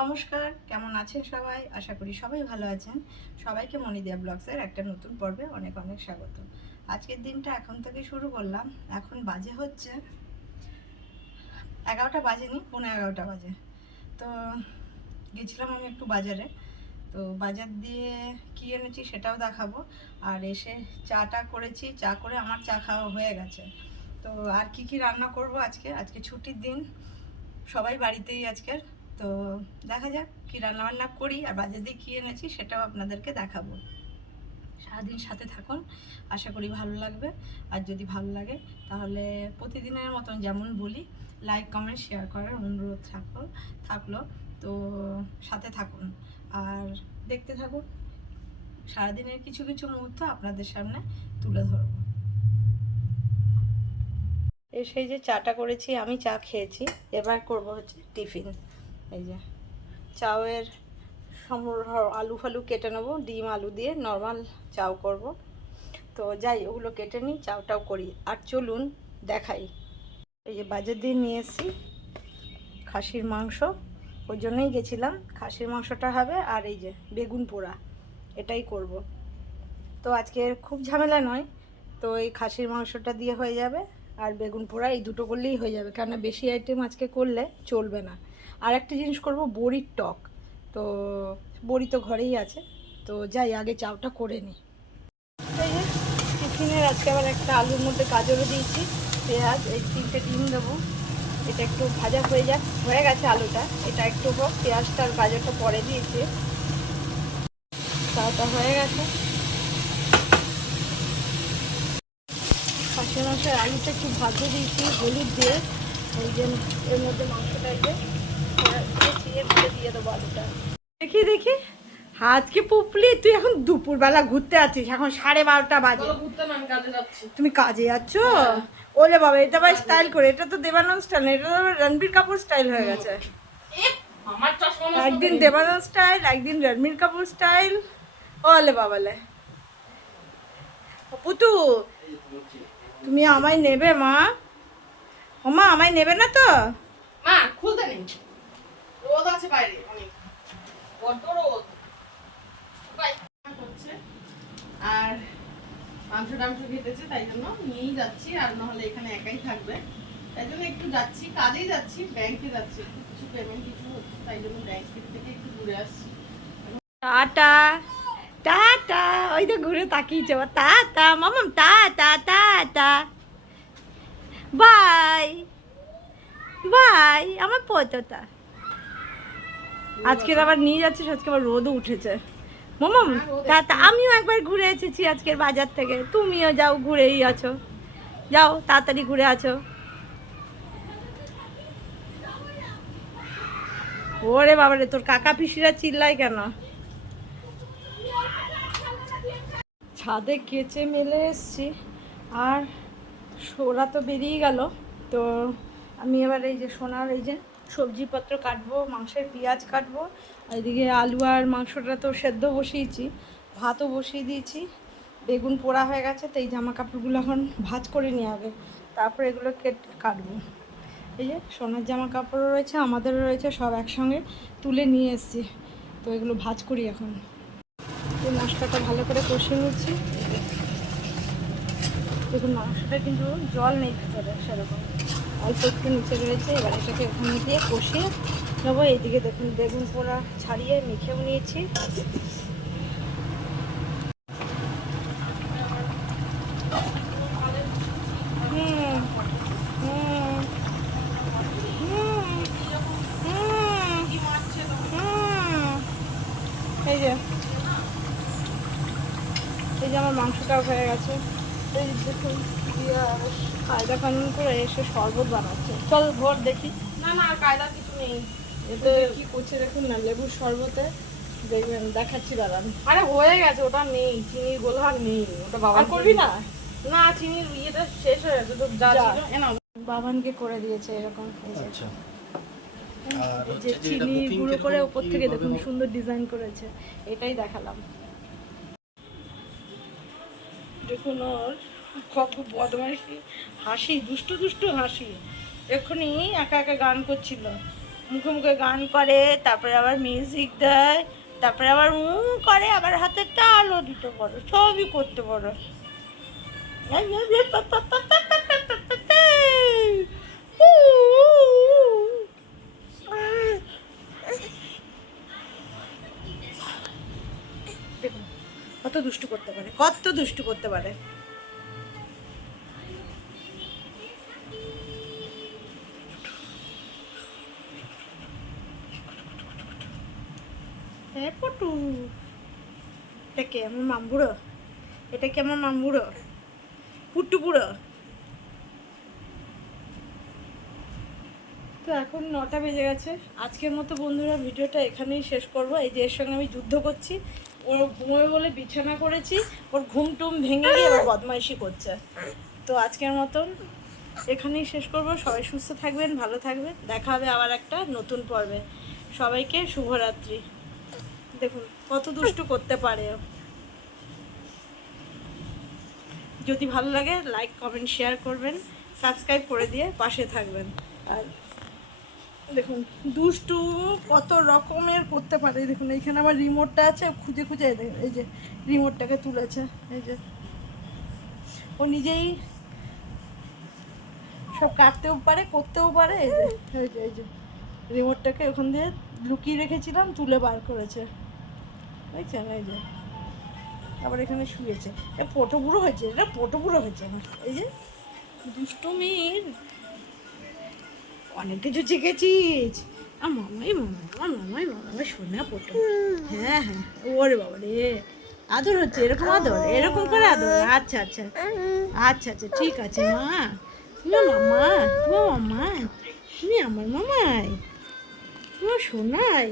নমস্কার, কেমন আছেন সবাই? আশা করি সবাই ভালো আছেন। সবাইকে মনিদিয়া ব্লগসের একটা নতুন পর্বে অনেক অনেক স্বাগত। আজকের দিনটা এখন থেকে শুরু করলাম। এখন বাজে হচ্ছে এগারোটা বাজেনি পনেরো এগারোটা বাজে। তো গেছিলাম আমি একটু বাজারে। তো বাজার দিয়ে কী এনেছি সেটাও দেখাবো। আর এসে চাটা করেছি, চা করে আমার চা খাওয়া হয়ে গেছে। তো আর কি কি রান্না করব আজকে? আজকে ছুটির দিন। সবাই বাড়িতেই আজকের। তো দেখা যাক কী রান্নাবান্না করি আর বাজার দিয়ে কী এনেছি সেটাও আপনাদেরকে দেখাবো। সারাদিন সাথে থাকুন, আশা করি ভালো লাগবে। আর যদি ভালো লাগে, তাহলে প্রতিদিনের মতন যেমন বলি লাইক কমেন্ট শেয়ার করার অনুরোধ থাকল থাকল। তো সাথে থাকুন। আর দেখতে থাকুন, সারাদিনের কিছু কিছু মুহূর্ত আপনাদের সামনে তুলে ধরবো। এসে যে চাটা করেছি, আমি চা খেয়েছি। এবার করব হচ্ছে টিফিন। এই যে চাউয়ের আলু ফালু কেটে নেব, ডিম, আলু দিয়ে নর্মাল চাউ করব। তো যাই, ওগুলো কেটে নিই, চাউটাও করি। আর চলুন দেখাই। এই যে বাজার দিয়ে নিয়ে এসেছি খাসির মাংস। ওই জন্যই গেছিলাম, খাসির মাংসটা হবে আর এই যে বেগুন পোড়া, এটাই করব। তো আজকে খুব ঝামেলা নয়, তো এই খাসির মাংসটা দিয়ে হয়ে যাবে আর বেগুন পোড়া, এই দুটো করলেই হয়ে যাবে। কেননা বেশি আইটেম আজকে করলে চলবে না। আর একটা জিনিস করব, বড়ির টক। তো বড়ি তো ঘরেই আছে। তো যাই, আগে চাউটা করে নিই টিফিনের আজকে আবার একটা আলুর মধ্যে গাজরও দিয়েছি, পেঁয়াজ, এই তিনটে ডিম দেবো। এটা একটু ভাজা হয়ে যাক, হয়ে গেছে আলুটা। এটা একটু হোক, পেঁয়াজটা আর গাজরটা পরে দিয়েছি। চাউটা হয়ে গেছে। মাংসের আলুটা একটু ভাজে দিয়েছি, হলুদ দিয়ে। ওই যে এর মধ্যে মাংসটা দেখি দেখি। আজকে পুপলি তুই এখন দুপুরবেলা ঘুরতে আছিস এখন সাড়ে বারোটা বাজে। তুমি কাজে যাচ্ছ? ওলে বাবা এটা ভাই স্টাইল করে এটা তো দেবানন্দ স্টাইল এটা তো রণবীর কাপুর স্টাইল হয়ে গেছে। একদিন দেবানন্দ স্টাইল একদিন রণবীর কাপুর স্টাইল ওলে বাবালে পুতু তুমি আমায় নেবে মা? ও মা আমায় নেবে না তো? মা খুলতে নেই। রোদ আছে বাইরে, অনেক। বড্ড রোদ। বাই। আর মাংস টাংস খেতেছে তাই জন্য নিয়েই যাচ্ছি, আর নাহলে এখানে একাই থাকবে। তাই জন্য একটু যাচ্ছি, কাজেই যাচ্ছি, ব্যাংকে যাচ্ছি। কিছু পেমেন্ট কিছু হচ্ছে, তাই জন্য ব্যাংকের থেকে একটু ঘুরে আসছি। টাটা। টাটা। ওই তো ঘুরে তাকিয়েছে আবার tata, Mamam, tata tata. By. By. আমার পোতোটা আজকের আবার নিয়ে যাচ্ছিস আজকে আবার রোদও উঠেছে। মামাম তা আমিও একবার ঘুরে এসেছি আজকের বাজার থেকে। তুমিও যাও ঘুরেই আছো। যাও তাড়াতাড়ি ঘুরে আছো। ওরে বাবারে তোর কাকা পিসিরা চিল্লায় কেন? ছাদে কেচে মেলে এসছি। আর ওরা তো বেরিয়ে গেল। তো আমি এবার এই যে সোনার এই যে সবজিপত্র কাটবো, মাংসের পেঁয়াজ কাটবো, আর এদিকে আলু আর মাংসটা তো সেদ্ধ বসিয়েছি, ভাতও বসিয়ে দিয়েছি। বেগুন পোড়া হয়ে গেছে, তো এই জামা কাপড়গুলো এখন ভাজ করে নিয়ে আগে তারপরে এগুলো কেট, কাটবো। এই যে সোনার জামা কাপড়ও রয়েছে, আমাদেরও রয়েছে, সব একসঙ্গে তুলে নিয়ে এসেছি। তো এগুলো ভাজ করি এখন। মশলাটা ভালো করে কষিয়ে নিচ্ছি। দেখুন, মাংসটা কিন্তু জল নেই ভেতরে, সেরকম। অল্প একটু নিচে রয়েছে এবার এটাকে ওখানে দিয়ে কষিয়ে নেব এইদিকে দেখুন বেগুন পোড়া ছাড়িয়ে মেখেও নিয়েছি এই যে এই যে আমার মাংসটাও হয়ে গেছে এই যে দেখুন কায়দা কানুন করে এসে শরবত বানাচ্ছে। চল ভোর দেখি। না না আর কায়দা কিছু নেই। এতে কি করছে দেখুন না লেবুর শরবতে দেখবেন দেখাচ্ছি দাঁড়ান। আরে হয়ে গেছে ওটা নেই চিনির গোলহার নেই ওটা বাবা করবি না? না চিনির ইয়েটা শেষ হয়ে গেছে তো যা। ছিল। এ নাও। বাবানকে করে দিয়েছে এরকম আচ্ছা। চিনি গুঁড়ো করে উপর থেকে দেখুন সুন্দর ডিজাইন করেছে এটাই দেখালাম। দেখুন ওর, কত বদমাইশি, হাসি, দুষ্টু দুষ্টু হাসি। এক্ষুনি একা একা গান করছিল। মুখে মুখে গান করে, তারপরে আবার মিউজিক দেয়, তারপরে আবার উ করে, আবার হাতে তালও দিতে পারো সবই করতে পারো কত দুষ্টু করতে কত দুষ্টু করতে পারে? পটু, এটা কে? আমার মামবুড়ো? এটা কি আমার মামবুড়ো? পুট্টু বুড়ো তো এখন নটা বেজে গেছে। আজকের মতো বন্ধুরা, ভিডিওটা এখানেই শেষ করব। এই যে এর সঙ্গে আমি যুদ্ধ করছি। ওর ঘুমোবে বলে বিছানা করেছি, ওর ঘুম টুম ভেঙে গিয়ে এবার বদমাইশি করছে। তো আজকের মতন এখানেই শেষ করব। সবাই সুস্থ থাকবেন, ভালো থাকবেন। দেখা হবে আবার একটা নতুন পর্বে। সবাইকে শুভরাত্রি। দেখুন, কত দুষ্টু করতে পারে। যদি ভালো লাগে লাইক কমেন্ট শেয়ার করবেন। সাবস্ক্রাইব করে দিয়ে পাশে থাকবেন। আর দেখুন, দুষ্টু কত রকমের করতে পারে। দেখুন, এইখানে আমার রিমোটটা আছে খুঁজে খুঁজে এই যে রিমোটটাকে তুলেছে, এই যে। ও নিজেই সব কাটতেও পারে, করতেও পারে, এই যে এই যে এই যে। রিমোটটাকে ওখান দিয়ে লুকিয়ে রেখেছিলাম, তুলে বার করেছে। বুঝছেন এই যে। আবার এখানে শুয়েছে। এ পোটো হয়েছে, এটা পোটো হয়েছে আমার, এই যে। দুষ্টুমির অনেক কিছু শিখেছিস। মামাই মামা আমার মামাই মামা সোনা পোটো হ্যাঁ হ্যাঁ ওরে বাবা রে। আদর হচ্ছে, এরকম আদর, এরকম করে আদর। আচ্ছা আচ্ছা আচ্ছা আচ্ছা ঠিক আছে, মা। তুমি মামা তুমি মামা, তুমি আমার মামাই, তোমার সোনাই।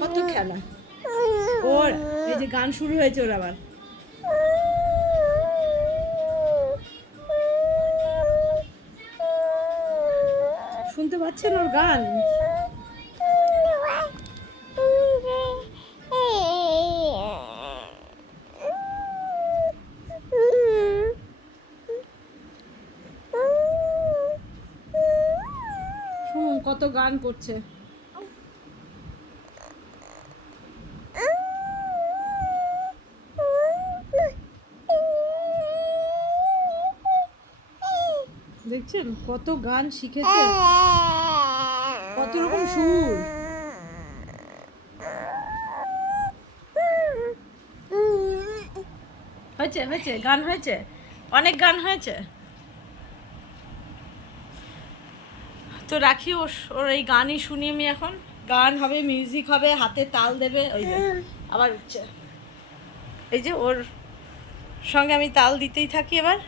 কত খেলা। ওর, এই যে গান শুরু হয়েছে ওর আবার। পাচ্ছেন ওর গান? কত গান করছে। দেখছেন কত গান শিখেছে কত রকম সুর? হয়েছে হয়েছে, গান হয়েছে? অনেক গান হয়েছে? তো রাখি ওর ওর এই গানই শুনি আমি এখন। গান হবে মিউজিক হবে, হাতে তাল দেবে, ওই আবার উঠছে। এই যে ওর সঙ্গে আমি তাল দিতেই থাকি এবার।